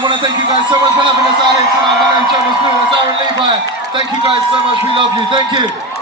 I want to thank you guys so much for having us out here tonight. My name's Jonas Blue, that's Aaron Levi. Thank you guys so much, we love you, thank you.